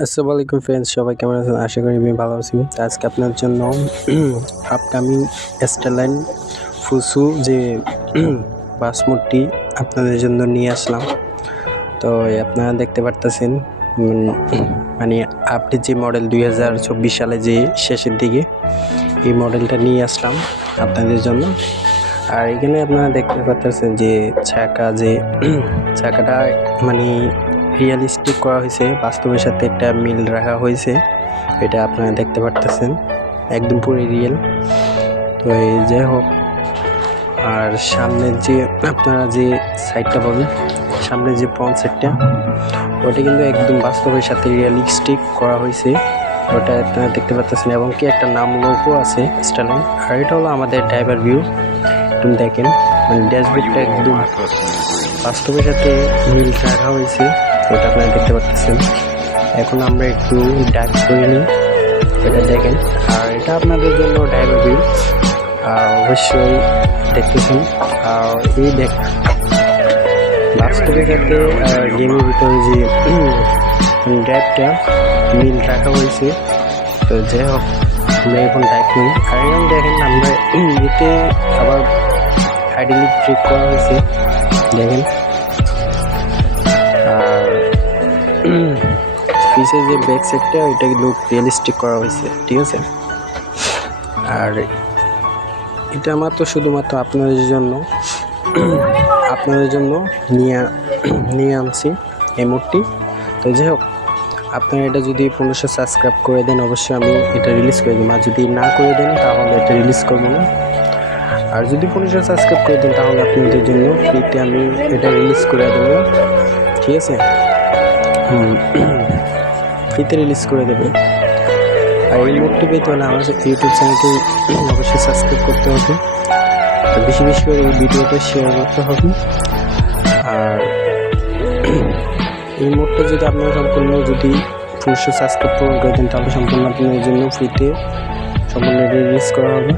আসসালামু আলাইকুম ফ্রেন্ডস, সবাই কেমন আছেন? আশা করি আমি ভালো আছি। আজকে আপনার জন্য আপকামিং স্টারলাইন ফুসু যে বাস মোডটি আপনাদের জন্য নিয়ে আসলাম। তো আপনারা দেখতে পারতেছেন মানে আপডেট যে মডেল 2024 সালে যে শেষের দিকে এই মডেলটা নিয়ে আসলাম আপনাদের জন্য। আর এখানে আপনারা দেখতে পাচ্ছেন যে চাকাটা মানে রিয়েলিস্টিক করা হয়েছে, বাস্তবের সাথে একটা মিল রাখা হয়েছে, এটা আপনারা দেখতে পারতেছেন একদম পুরো রিয়েল। তো এই যাই হোক, আর সামনের যে আপনারা যে সাইডটা পাবেন, সামনের যে ফ্রন্ট সাইডটা, ওটা কিন্তু একদম বাস্তবের সাথে রিয়েলিস্টিক করা হয়েছে, ওটা আপনারা দেখতে পাচ্ছেন। এবং কি একটা নাম লোগো আছে স্টারলাইন। আর এটা হলো আমাদের ড্রাইভার ভিউ, তুমি দেখেন মানে ড্যাশবোর্ডটা একদম বাস্তবের সাথে মিল রাখা হয়েছে, এটা আপনারা দেখতে পাচ্ছেন। এখন আমরা একটু ডাক করে নিই, এটা দেখেন। আর এটা আপনাদের জন্য ড্রাইভার ভিউ, আর অবশ্যই দেখতেছেন। আর এই বাস্তবের সাথে গেমের ভিতরে যে ড্রাইভটা মিল রাখা হয়েছে। তো যাই হোক, আমরা এখন ডাক নিই। আর এখন দেখেন আমরা এতে আবার হাইড্রোলিক ব্রেক করা হয়েছে, দেখেন। আর পিছে যে ব্যাক সাইডটা ওইটা কিন্তু রিয়েলিস্টিক করা হয়েছে, ঠিক আছে। আর এটা মাত্র শুধুমাত্র আপনাদের জন্য নিয়ে আনছি এই মোডটি। তো যাই হোক, আপনারা এটা যদি 1500 সাবস্ক্রাইব করে দেন, অবশ্যই আমি এটা রিলিজ করে দেবো। আর যদি না করে দেন তাহলে এটা রিলিজ করবো না। আর যদি 1500 সাবস্ক্রাইব করে দেন তাহলে আপনাদের জন্য ফ্রিতে আমি এটা রিলিজ করে দেবো, ঠিক আছে। ফ্রিতে রিলিজ করে দেবে। আর এই মোডটি পেতে হলে আমার ইউটিউব চ্যানেলটি অবশ্যই সাবস্ক্রাইব করতে হবে, আর বেশি বেশি করে এই ভিডিওটা শেয়ার করতে হবে। আর এই মোডটা যদি আপনারা সম্পূর্ণ 1500 সাবস্ক্রাইব করে দেন তাহলে সম্পূর্ণ আপনাদের জন্য ফ্রিতে সম্পূর্ণ রিলিজ করা হবে।